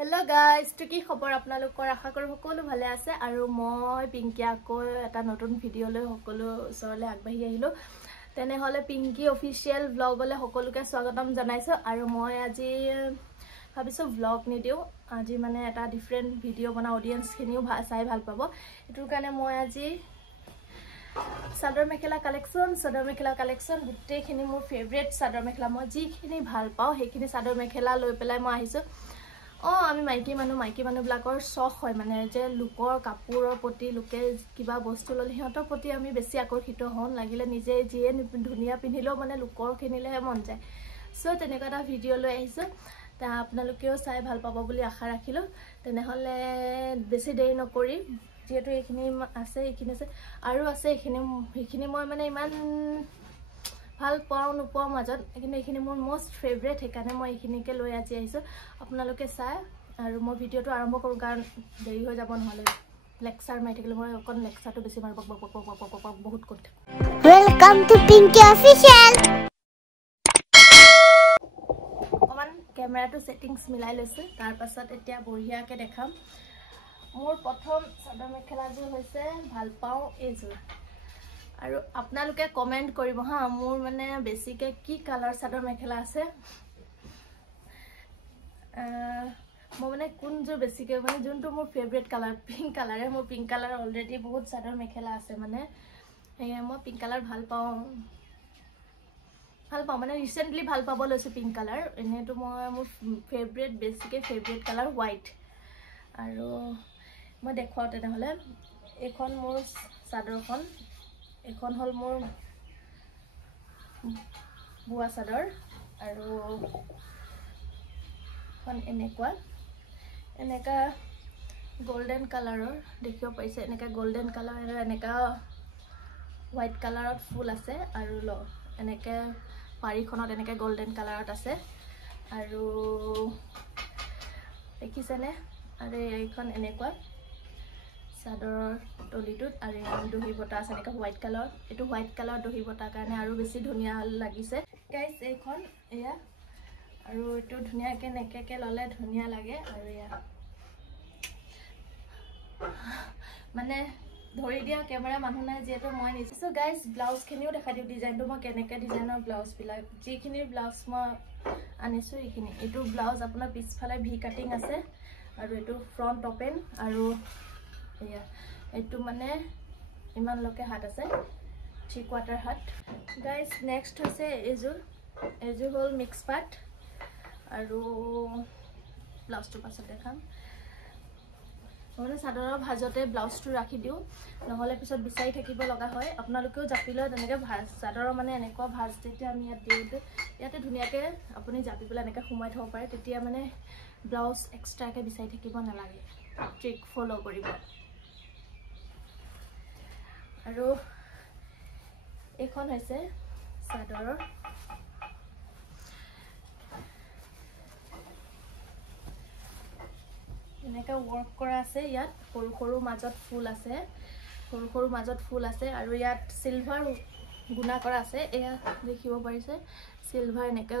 Hello guys, to ki khobor apnalokor akha koro hokolo bhale ase aru moi Pinky ako eta notun video le hokolo sorle agbahi ahilo tene hole Pinky official vlog ole hokoluke swagatam janaiso aru moi aji bhabiso vlog ni diu aji mane eta different video bana audience khiniu sai bhal pabo etur kane moi aji sador mekhela collection gutte khini mor favorite sador mekhela moi ji khini bhal pao he khini sador mekhela loi pelai moi ahiso আমি মাইকি মানুহ ব্লাকৰ শখ হয় মানে যে লুকৰ কাপোৰৰ প্ৰতি লুকে কিবা বস্তু ললে হিহঁতৰ প্ৰতি আমি বেছি আকৰ্ষিত হন লাগিলে নিজে যিয়ে ধুনিয়া পিন্ধিলো মানে লুকৰ কিনিলেহে মন যায় সো তেনেকা এটা ভিডিও লৈ আহিছো তা আপোনালোকেও চাই ভাল পাব বুলি আশা ৰাখিলো তেনেহলে বেছি দেৰি নকৰি যেহেতু এইখিনি আছে আৰু আছে এইখিনি মই মানে ইমান ভাল পাও নোপোৱা মাজত কিন্তু এইখিনি মোৰ মোস্ট ফেভাৰিট হেকানে মই এইখিনিকে লৈ আজি আহিছো আপোনালোকে চাই আৰু মই ভিডিওটো আৰম্ভ কৰো কাৰণ দেৰি হৈ যাব নহলে লেকচাৰ মাই থাকিলে মই অকন লেকচাৰটো বেছি মাৰ বহুত কৰি থাকো ওয়েলকাম টু পিংকি অফিশিয়াল অকমান ক্যামেৰাটো সেটিংস মিলাই লৈছে তাৰ পাছত এতিয়া বঢ়িয়াকে দেখাম মোৰ প্ৰথম চাদৰ মেখেলাযোৰ হৈছে ভাল পাও এইযোৰ আৰু আপোনালোকে কমেন্ট কৰিব হা মোৰ মানে বেছিকে কি কালাৰ চাদৰ মেখেলা আছে মই মানে কোনযোৰ বেছিকে মানে যোনটো মোৰ ফেভাৰিট কালাৰ পিংক কালাৰে মোৰ পিংক কালাৰ অলৰেডি বহুত চাদৰ মেখেলা আছে মানে মই পিংক কালাৰ ভাল পাও মানে ৰিসেন্টলি ভাল পাব লৈছে পিংক কালাৰ এনেটো মই মোৰ ফেভাৰিট বেছিকে ফেভাৰিট কালাৰ হোৱাইট আৰু মই দেখাও তেনেহলে এখন মোৰ চাদৰখন এখন হল মোৰ বুয়া চাদৰ আৰু এখন এনেকা গোল্ডেন কালাৰৰ দেখিব পাইছে এনেকা গোল্ডেন কালাৰ এনেকা হোৱাইট কালাৰত ফুল আছে আৰু এনেকে পাৰীখনত এনেকে গোল্ডেন কালাৰত আছে আৰু দেখিছেনে আৰু এইখন এনেকুৱা চাদৰৰ তলিটোত আৰু দহি বটা আছে এনেকা হোৱাইট কালাৰ এটো হোৱাইট কালাৰ দহি বটা কাৰণে আৰু বেছি ধুনিয়া লাগিছে গাইস এইখন এয়া আৰু এটো ধুনিয়াকে নেকেকে ললে ধুনিয়া লাগে আৰু এয়া মানে ধৰি দিয়া কেমেৰা মানুহ নাই যেটো মই নিছো গাইস ব্লাউজ খিনিও দেখা দিও ডিজাইনটো মই কেনেকে ডিজাইনৰ ব্লাউজ বিলাক যিখিনি ব্লাউজ মই আনিছো এইখিনি এটো ব্লাউজ আপোনাৰ পিছফালে ভি কাটিং আছে আৰু এটো ফ্ৰন্ট ওপেন আৰু এয়া এটো মানে ইমান লকে হাত আছে 3 কোৱাৰ্টাৰ হাত গাইস নেক্সট হৈছে এজুৰ হল মিক্স পাট আৰু ব্লাউজটো পাছত দেখাম মানে চাদৰৰ ভাজতে ব্লাউজটো ৰাখি দিও নহলে পিছত বিচাৰি থাকিব লগা হয় আপোনালোকেও জাপিলৈ তেনেকে চাদৰৰ মানে এনেকুৱা ভাজ যেতিয়া আমি ইয়াতে ধুনিয়াকে আপুনি জাপিবলৈ এনেকে সোমাই থব পাৰে তেতিয়া মানে ব্লাউজ এক্সট্ৰাকে বিচাৰি থাকিব নালাগে ট্ৰিক ফলো কৰিব আৰু এখন হৈছে চাদৰৰ এনেকা ওয়াৰ্ক কৰা আছে ইয়াত সৰু মাজত ফুল আছে আৰু ইয়াত সিলভাৰ গুণা কৰা আছে এয়া দেখিব পাৰিছে সিলভাৰ এনেকা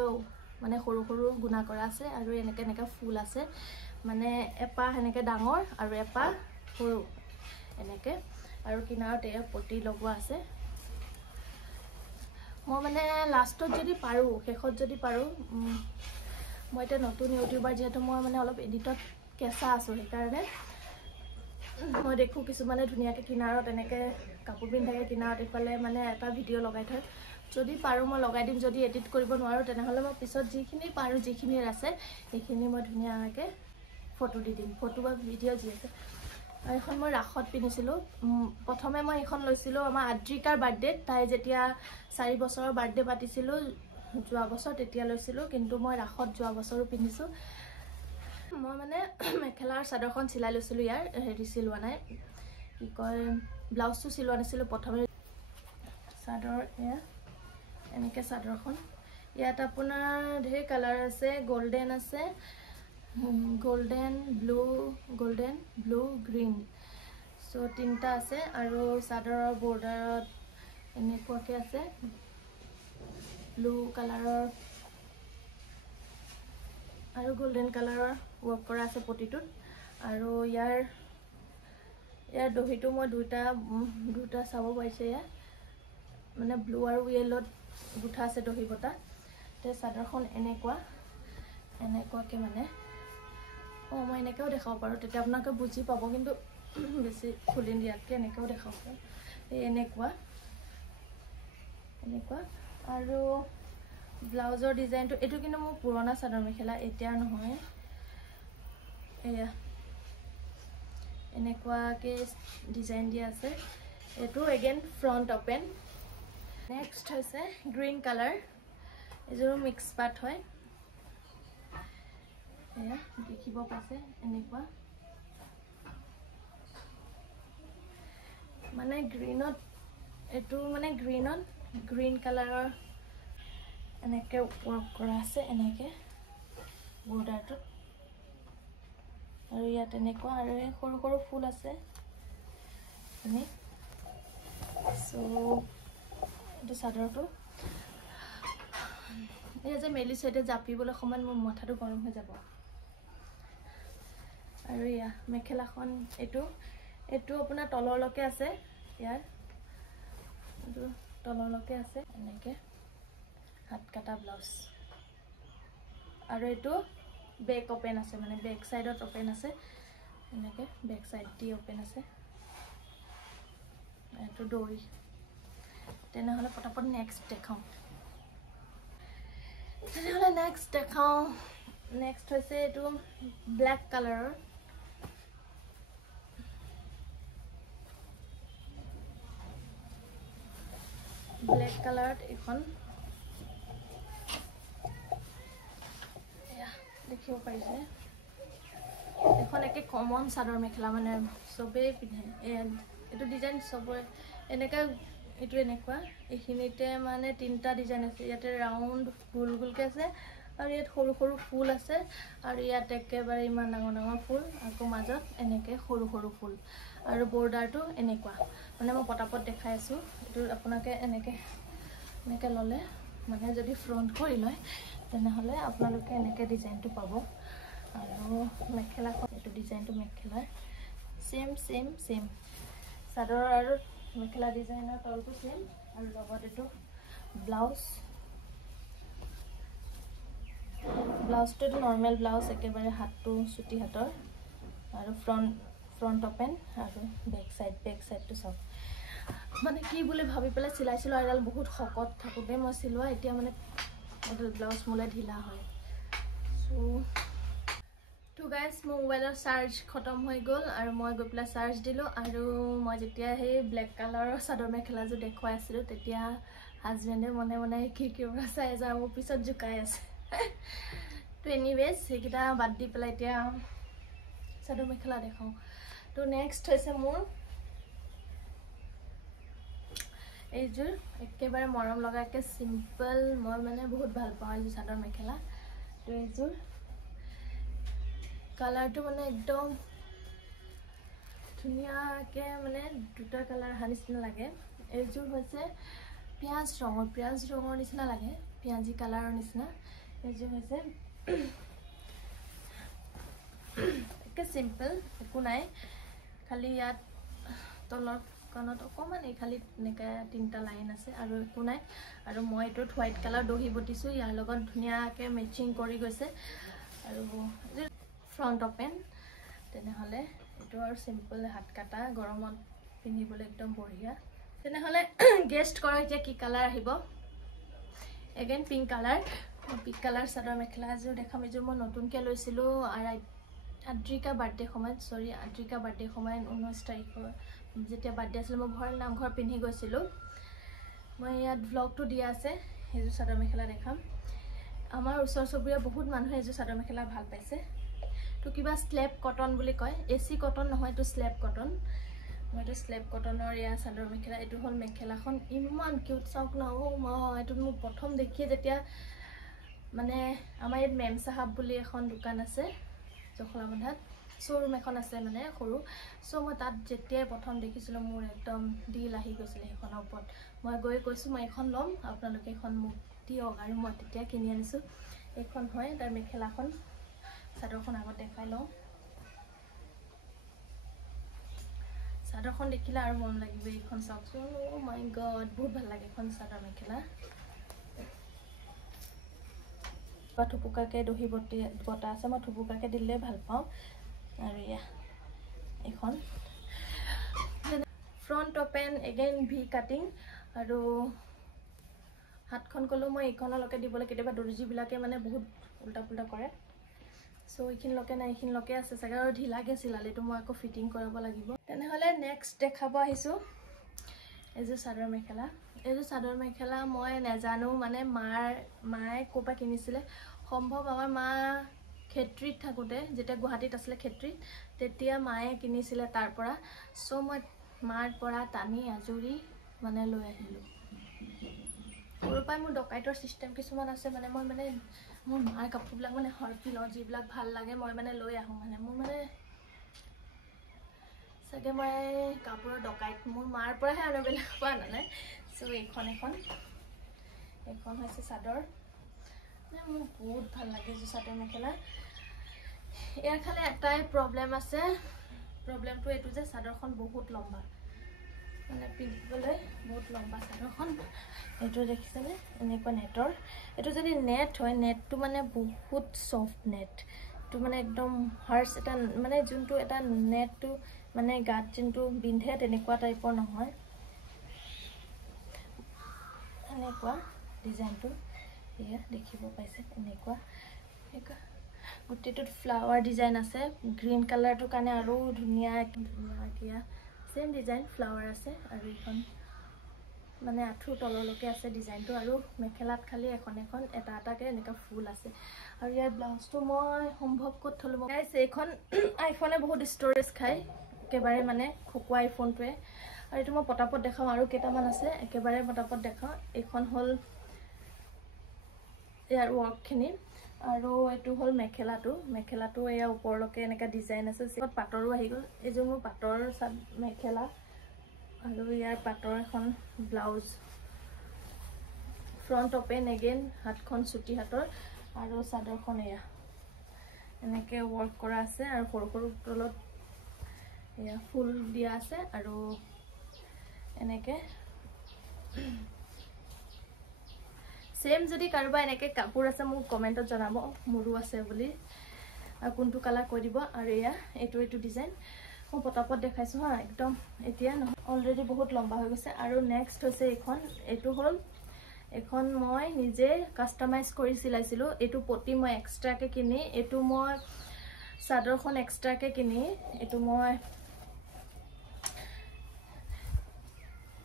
মানে সৰু গুণা কৰা আছে আৰু এনেকা ফুল আছে মানে এপা এনেকে ডাঙৰ আৰু এপা সৰু এনেকে আৰু কিনাৰত এয়া পটি লগোৱা আছে মই মানে লাষ্টত যদি পাৰো শেষত যদি পাৰো মই এটা নতুন ইউটিউবাৰ যেটো মই মানে অলপ এডিটত কেঁচা আছো সেইকাৰণে মই দেখো কিছু মানে ধুনিয়াকে কিনাৰত এনেকে কাপোৰ পিন্ধাকে কিনাৰত ইফালে মানে এটা ভিডিও লগাই থয় যদি পাৰো মই লগাই দিম যদি এডিট কৰিব নোৱাৰো তেনেহলে মই পিছত যিখিনি পাৰো যিখিনি আছে সেইখিনি মই ধুনিয়াকে ফটো দি দিম ফটো বা ভিডিও যি আছে এখন মই ৰাখত পিনিছিলো প্ৰথমে মই এখন লৈছিলো আমাৰ আদ্ৰিকাৰ বাৰ্থডে তাই যেতিয়া 4 বছৰৰ বাৰ্থডে পাতিছিলো যোৱা বছৰ তেতিয়া লৈছিলো কিন্তু মই ৰাখত যোৱা বছৰো পিনিছো মই মানে মেখেলাৰ চাদৰখন চিলাই লৈছিলো ইয়াৰ হেৰি চিলোৱা নাই কি কয় ব্লাউজটো চিলোৱা নাছিলো প্ৰথমে চাদৰ এনেকে চাদৰখন ইয়াত আপোনাৰ ধেৰ কালাৰ আছে গোল্ডেন আছে গোল্ডেন ব্লু গ্ৰীন সো তিনটা আছে আৰু চাদৰৰ বৰ্ডাৰত এনেকুৱাকে আছে ব্লু কালাৰৰ আৰু গোল্ডেন কালাৰৰ ৱৰ্ক কৰা আছে প্ৰতিটোত আৰু ইয়াৰ দহিটো মই দুটা চাব পাৰিছে ইয়াত মানে ব্লু আৰু য়েলত গুঠা আছে দহি বটা তে চাদৰখন এনেকুৱাকে মানে মই এনেকৈও দেখাব পাৰোঁ তেতিয়া আপোনালোকে বুজি পাব কিন্তু বেছি খুলি দিয়াতকৈ এনেকৈও দেখাব পাৰোঁ এই এনেকুৱা আৰু ব্লাউজৰ ডিজাইনটো এইটো কিন্তু মোৰ পুৰণা চাদৰ মেখেলা এতিয়া নহয় এয়া এনেকুৱাকে ডিজাইন দিয়া আছে এইটো এগেইন ফ্ৰণ্ট ওপেন নেক্সট হৈছে গ্ৰীণ কালাৰ এইযোৰ মিক্স পাট হয় এয়া দেখিব পাইছে এনেকুৱা মানে গ্ৰীণত এইটো মানে গ্ৰীণ কালাৰৰ এনেকৈ ৱৰ্ক কৰা আছে এনেকৈ বৰ্ডাৰটোত আৰু ইয়াত এনেকুৱা আৰু এই সৰু সৰু ফুল আছে এনে চ' এইটো চাদৰটো এই যে মেলিছোঁ এতিয়া জাপিবলৈ সময়ত মোৰ মাথাটো গৰম হৈ যাব আৰু এয়া মেখেলাখন এইটো আপোনাৰ তললৈকে আছে ইয়াৰ এইটো তললৈকে আছে এনেকৈ হাত কাটা ব্লাউজ আৰু এইটো বেক ওপেন আছে মানে বেক সাইডত ওপেন আছে এনেকৈ বেক সাইড দি ওপেন আছে এইটো দৰি তেনেহ'লে পটাপট নেক্সট দেখাওঁ নেক্সট হৈছে এইটো ব্লেক কালাৰৰ ব্লেক কালাৰত এখন দেখিব পাৰিছে এখন একে কমন চাদৰ মেখেলা মানে চবেই পিন্ধে এইটো ডিজাইন চবৰে এনেকৈ এইটো এনেকুৱা এইখিনিতে মানে 3টা ডিজাইন আছে ইয়াতে ৰাউণ্ড গোল গোলকৈ আছে আৰু ইয়াত সৰু সৰু ফুল আছে আৰু ইয়াত একেবাৰে ইমান ডাঙৰ ডাঙৰ ফুল আকৌ মাজত এনেকৈ সৰু সৰু ফুল আৰু বৰ্ডাৰটো এনেকুৱা মানে মই পটাপট দেখাই আছোঁ এইটো আপোনালোকে এনেকৈ ল'লে মানে যদি ফ্ৰণ্ট কৰি লয় তেনেহ'লে আপোনালোকে এনেকৈ ডিজাইনটো পাব আৰু মেখেলাখন এইটো ডিজাইনটো মেখেলাৰ ছেম চাদৰ আৰু মেখেলা ডিজাইনৰ তলটো ছেম আৰু লগত এইটো ব্লাউজটো এইটো নৰ্মেল ব্লাউজ একেবাৰে হাতটো চুটি হাতৰ আৰু ফ্ৰণ্ট ওপেন আৰু বেক সাইডটো চাওক মানে কি বুলি ভাবি পেলাই চিলাইছিলোঁ আৰু এডাল বহুত শকত থাকোঁতে মই চিলোৱা এতিয়া মানে ব্লাউজ মোলে ঢিলা হয় তো গাইজ মোৰ মোবাইলৰ চাৰ্জ খতম হৈ গ'ল আৰু মই গৈ পেলাই চাৰ্জ দিলোঁ আৰু মই যেতিয়া সেই ব্লেক কালাৰৰ চাদৰ মেখেলাযোৰ দেখুৱাই আছিলোঁ তেতিয়া হাজবেণ্ডে মনে কি পৰা চাই আছে আৰু মোৰ পিছত জোকাই আছে তো এনিৱেজ সেইকেইটা বাদ দি পেলাই এতিয়া চাদৰ মেখেলা দেখাওঁ তো নেক্সট হৈছে মোৰ এইযোৰ একেবাৰে মৰম লগাকৈ চিম্পল মই মানে বহুত ভাল পাওঁ এইযোৰ চাদৰ মেখেলা তো এইযোৰ কালাৰটো মানে একদম ধুনীয়াকৈ মানে দুটা কালাৰ অহা নিচিনা লাগে এইযোৰ হৈছে পিঁয়াজ ৰঙৰ নিচিনা লাগে পিঁয়াজী কালাৰৰ নিচিনা এইযোৰ হৈছে একে চিম্পল একো নাই খালি ইয়াত তলৰ কণত অকণমান এই খালি এনেকৈ 3টা লাইন আছে আৰু একো নাই আৰু মই এইটোত হোৱাইট কালাৰ দহি বটিছোঁ ইয়াৰ লগত ধুনীয়াকৈ মেচিং কৰি গৈছে আৰু ফ্ৰণ্ট ওপেন তেনেহ'লে এইটো আৰু চিম্পল হাত কাটা গৰমত পিন্ধিবলৈ একদম বঢ়িয়া তেনেহ'লে গেষ্ট কৰক এতিয়া কি কালাৰ আহিব again pink colour chador mekhela এযোৰ দেখাম এইযোৰ মই নতুনকৈ লৈছিলোঁ আদ্ৰিকা বাৰ্থডে সময়ত 19 তাৰিখৰ যেতিয়া বাৰ্থডে আছিল মই ভঁৰাল নামঘৰ পিন্ধি গৈছিলোঁ মই ইয়াত ভ্লগটো দিয়া আছে সেইযোৰ চাদৰ মেখেলা দেখাম আমাৰ ওচৰ চুবুৰীয়া বহুত মানুহে এইযোৰ চাদৰ মেখেলা ভাল পাইছে তো কিবা স্লেব কটন বুলি কয় AC কটন নহয় এইটো স্লেব কটন মই এইটো স্লেব কটনৰ এয়া চাদৰ মেখেলা এইটো হ'ল মেখেলাখন ইমান কিউট চাওক না এইটো মোক প্ৰথম দেখিয়ে যেতিয়া মানে আমাৰ ইয়াত মেম চাহাব বুলি এখন দোকান আছে জখলাবন্ধাত শ্ব'ৰুম এখন আছে মানে সৰু চ' মই তাত যেতিয়াই প্ৰথম দেখিছিলোঁ মোৰ একদম দিল আহি গৈছিলে সেইখনৰ ওপৰত মই গৈ কৈছোঁ মই এখন ল'ম আপোনালোকে এখন মোক দিয়ক আৰু মই তেতিয়া কিনি আনিছোঁ এইখন হয় তাৰ মেখেলাখন চাদৰখন আগত দেখাই লওঁ চাদৰখন দেখিলে আৰু মন লাগিব এইখন চাওকচোন ও মাই গড বহুত ভাল লাগে এখন চাদৰ মেখেলা থুপুকাকে দহি বটা আছে মই থুপুকাকে দিলে ভাল পাওঁ আৰু ইয়া এখন front open again V cutting আৰু হাতখন কলো মই এইখনলৈকে দিবলৈ কেতিয়াবা দৰ্জিবিলাকে মানে বহুত উল্টা পুল্টা কৰে সো এইখিনলৈকে নাই এইখিনলৈকে আছে চাগে আৰু ঢিলাকে চিলালিটো মই আকৌ ফিটিং কৰাব লাগিব তেনেহ'লে নেক্সট দেখাব আহিছোঁ এইযোৰ চাদৰ মেখেলা মই নাজানো মানে মায়ে ক'ৰ পৰা কিনিছিলে সম্ভৱ আমাৰ মা ক্ষেত্ৰীত থাকোঁতে যেতিয়া গুৱাহাটীত আছিলে ক্ষেত্ৰীত তেতিয়া মায়ে কিনিছিলে তাৰ পৰা সো মই মাৰ পৰা টানি আজৰি মানে লৈ আহিলোঁ সৰুৰ পৰাই মোৰ ডকাইতৰ চিষ্টেম কিছুমান আছে মানে মই মানে মোৰ মাৰ কাপোৰবিলাক মানে হৰকি লওঁ যিবিলাক ভাল লাগে মই মানে লৈ আহোঁ মানে মোৰ মানে চাগে মই কাপোৰৰ ডকাইত মোৰ মাৰ পৰাহে আৰু বেলেগ পোৱা নালাগে সো এইখন হৈছে চাদৰ মানে মোৰ বহুত ভাল লাগে যে চাদৰ মেখেলা ইয়াৰ খালি এটাই প্ৰব্লেম আছে প্ৰব্লেমটো এইটো যে চাদৰখন বহুত লম্বা মানে পিন্ধিবলৈ বহুত লম্বা চাদৰখন এইটো দেখিছেনে এনেকুৱা নেটৰ এইটো যদি নেট হয় নেটটো মানে বহুত সফ্ট নেট এইটো মানে একদম হাৰ্ছ এটা মানে যোনটো এটা নেটটো মানে গাত যোনটো বিন্ধে তেনেকুৱা টাইপৰ নহয় এনেকুৱা ডিজাইনটো এয়া দেখিব পাইছে এনেকুৱা গোটেইটোত ফ্লাৱাৰ ডিজাইন আছে গ্ৰীণ কালাৰটোৰ কাৰণে আৰু ধুনীয়া ধুনীয়া সেম ডিজাইন ফ্লাৱাৰ আছে আৰু এইখন মানে আঁঠুৰ তললৈকে আছে ডিজাইনটো আৰু মেখেলাত খালি এখন এটা এটাকে এনেকুৱা ফুল আছে আৰু ইয়াৰ ব্লাউজটো মই সম্ভৱ ক'ত থলোঁ গাইছ এইখন আইফোনে বহুত ষ্ট'ৰেজ খায় একেবাৰে মানে খোকোৱা আইফোনটোৱে আৰু এইটো মই পটাপট দেখাওঁ আৰু কেইটামান আছে একেবাৰে পটাপট দেখাওঁ এইখন হ'ল ইয়াৰ ৱৰ্কখিনি আৰু এইটো হ'ল মেখেলাটো এয়া ওপৰলৈকে এনেকুৱা ডিজাইন আছে পাটৰো আহি গ'ল এইযোৰ মোৰ পাটৰ মেখেলা আৰু ইয়াৰ পাটৰ এখন ব্লাউজ ফ্ৰণ্ট ওপেন এগেইন হাতখন চুটি হাতৰ আৰু চাদৰখন এয়া এনেকৈ ৱৰ্ক কৰা আছে আৰু সৰু সৰু তলত এয়া ফুল দিয়া আছে আৰু এনেকৈ সেম যদি কাৰোবাৰ এনেকৈ কাপোৰ আছে মোক কমেণ্টত জনাব মোৰো আছে বুলি আৰু কোনটো কালাৰ কৈ দিব আৰু এয়া এইটো ডিজাইন মই পটাপট দেখাইছোঁ হা একদম এতিয়া নহয় অলৰেডি বহুত লম্বা হৈ গৈছে আৰু নেক্সট হৈছে এইখন মই নিজে কাষ্টমাইজ কৰি চিলাইছিলোঁ এইটো পটি মই এক্সট্ৰাকৈ কিনি এইটো মই চাদৰখন এক্সট্ৰাকৈ কিনি এইটো মই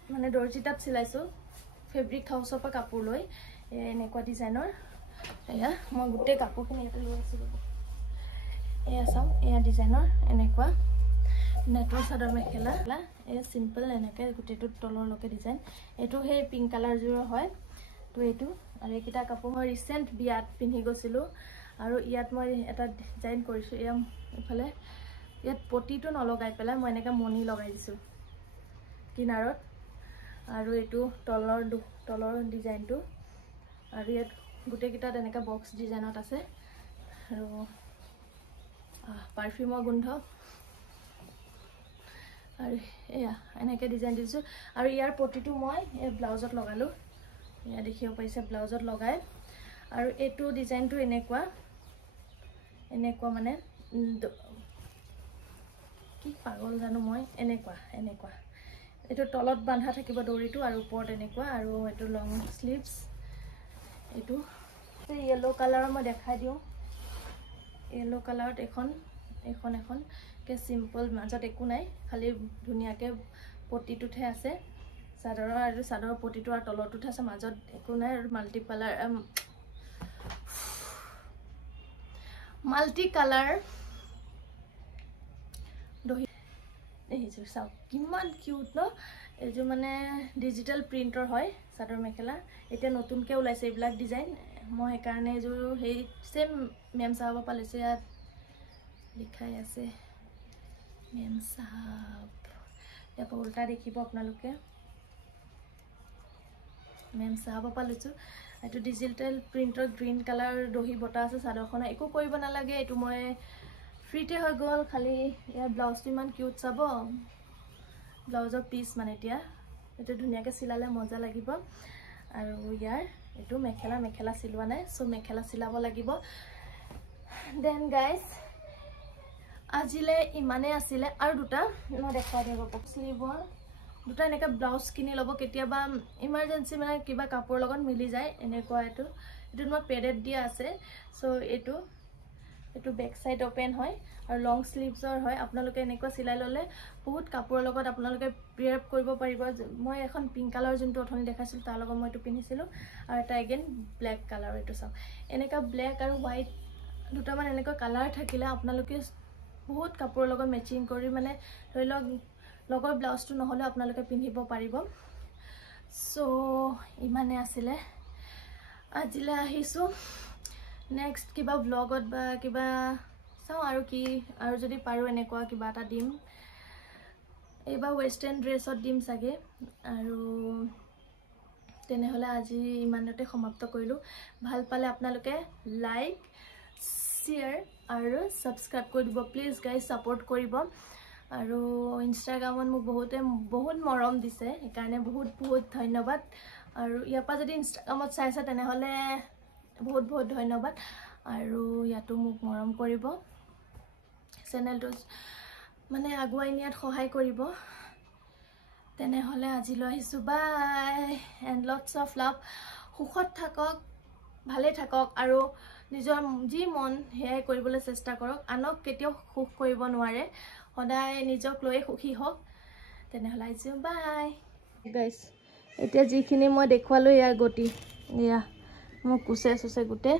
মানে দৰ্জি তাত চিলাইছোঁ ফেব্ৰিক হাউচৰ পৰা কাপোৰ লৈ এনেকুৱা ডিজাইনৰ এয়া মই গোটেই কাপোৰখিনি ইয়াতে লৈ আছিলোঁ এয়া চাওক এয়া ডিজাইনৰ এনেকুৱা নেটৰ চাদৰ মেখেলা এয়া চিম্পল এনেকৈ গোটেইটোত তলৰলৈকে ডিজাইন এইটো সেই পিংক কালাৰযোৰৰ হয় তো এইটো আৰু এইকেইটা কাপোৰ মই ৰিচেণ্ট বিয়াত পিন্ধি গৈছিলোঁ আৰু ইয়াত মই এটা ডিজাইন কৰিছোঁ এয়া ইফালে ইয়াত পটিটো নলগাই পেলাই মই এনেকৈ মণি লগাই দিছোঁ কিনাৰত আৰু এইটো তলৰ ডিজাইনটো আৰু ইয়াত গোটেইকেইটাত এনেকৈ বক্স ডিজাইনত আছে আৰু পাৰফিউমৰ গোন্ধ আৰু এয়া এনেকৈ ডিজাইন দিছোঁ আৰু ইয়াৰ পটিটো মই এই ব্লাউজত লগালোঁ এয়া দেখিব পাৰিছে ব্লাউজত লগাই আৰু এইটো ডিজাইনটো এনেকুৱা মানে কি পাগল জানো মই এনেকুৱা এইটো তলত বান্ধা থাকিব দড়িটো আৰু ওপৰত এনেকুৱা আৰু এইটো লং স্লিভছ এইটো য়েল্লো কালাৰৰ মই দেখাই দিওঁ য়েল্লো কালাৰত এখনকে চিম্পল মাজত একো নাই খালি ধুনীয়াকৈ পটিটোতহে আছে চাদৰৰ আৰু চাদৰৰ পটিটো আৰু তলৰটোতহে আছে মাজত একো নাই আৰু মাল্টি কালাৰ দহি এইযোৰ চাওক কিমান কিউট ন এইযোৰ মানে ডিজিটেল প্ৰিণ্টৰ হয় চাদৰ মেখেলা এতিয়া নতুনকৈ ওলাইছে এইবিলাক ডিজাইন মই সেইকাৰণে এইযোৰ সেই সেম মেম চাহাবৰ পৰা লৈছোঁ ইয়াত লিখাই আছে মেম চাহাব ইয়াৰ পৰা উল্টা দেখিব আপোনালোকে মেম চাহাবৰ পৰা লৈছোঁ এইটো ডিজিটেল প্ৰিণ্টৰ গ্ৰীণ কালাৰ দহি বটা আছে চাদৰখনৰ একো কৰিব নালাগে এইটো মই ফ্ৰীতে হৈ গ'ল খালি ইয়াৰ ব্লাউজটো ইমান কিউট চাব ব্লাউজৰ পিচ মানে এতিয়া এইটো ধুনীয়াকৈ চিলালে মজা লাগিব আৰু ইয়াৰ এইটো মেখেলা চিলোৱা নাই সো মেখেলা চিলাব লাগিব দেন গাইজ আজিলে ইমানে আছিলে আৰু দুটা মই দেখাই দিব স্লিভৰ দুটা এনেকৈ ব্লাউজ কিনি ল'ব কেতিয়াবা ইমাৰ্জেঞ্চি মানে কিবা কাপোৰ লগত মিলি যায় এনেকুৱা এইটো মই পেডেড দিয়া আছে সো এইটো বেক সাইড ওপেন হয় আৰু লং স্লিভছৰ হয় আপোনালোকে এনেকুৱা চিলাই ল'লে বহুত কাপোৰৰ লগত আপোনালোকে পেয়াৰ কৰিব পাৰিব মই এখন পিংক কালাৰ যোনটো অথনি দেখাইছিলোঁ তাৰ লগত মই এইটো পিন্ধিছিলোঁ আৰু এটা এগেইন ব্লেক কালাৰ এইটো চাওক এনেকুৱা ব্লেক আৰু হোৱাইট দুটামান এনেকুৱা কালাৰ থাকিলে আপোনালোকে বহুত কাপোৰৰ লগত মেচিং কৰি মানে ধৰি লওক লগৰ ব্লাউজটো নহ'লে আপোনালোকে পিন্ধিব পাৰিব সো ইমানে আছিলে আজিলৈ আহিছোঁ নেক্সট কিবা ব্লগত বা কিবা চাওঁ আৰু কি আৰু যদি পাৰোঁ এনেকুৱা কিবা এটা দিম এইবাৰ ৱেষ্টাৰ্ণ ড্ৰেছত দিম চাগে আৰু তেনেহ'লে আজি ইমানতে সমাপ্ত কৰিলোঁ ভাল পালে আপোনালোকে লাইক শ্বেয়াৰ আৰু ছাবস্ক্ৰাইব কৰি দিব প্লিজ গাইজ ছাপোৰ্ট কৰিব আৰু ইনষ্টাগ্ৰামত মোক বহুত মৰম দিছে সেইকাৰণে বহুত ধন্যবাদ আৰু ইয়াৰ পৰা যদি ইনষ্টাগ্ৰামত চাইছে তেনেহ'লে বহুত ধন্যবাদ আৰু ইয়াতো মোক মৰম কৰিব চেনেলটো মানে আগুৱাই নিয়াত সহায় কৰিব তেনেহ'লে আজিলৈ আহিছোঁ বাই এণ্ড লটছ অফ লাভ সুখত থাকক ভালে থাকক আৰু নিজৰ যি মন সেয়াই কৰিবলৈ চেষ্টা কৰক আনক কেতিয়াও সুখ কৰিব নোৱাৰে সদায় নিজক লৈ সুখী হওক তেনেহ'লে আহিছোঁ বাই গাইজ এতিয়া যিখিনি মই দেখুৱালোঁ ইয়াৰ গতি এয়া মোক কুচে চুচে গোটেই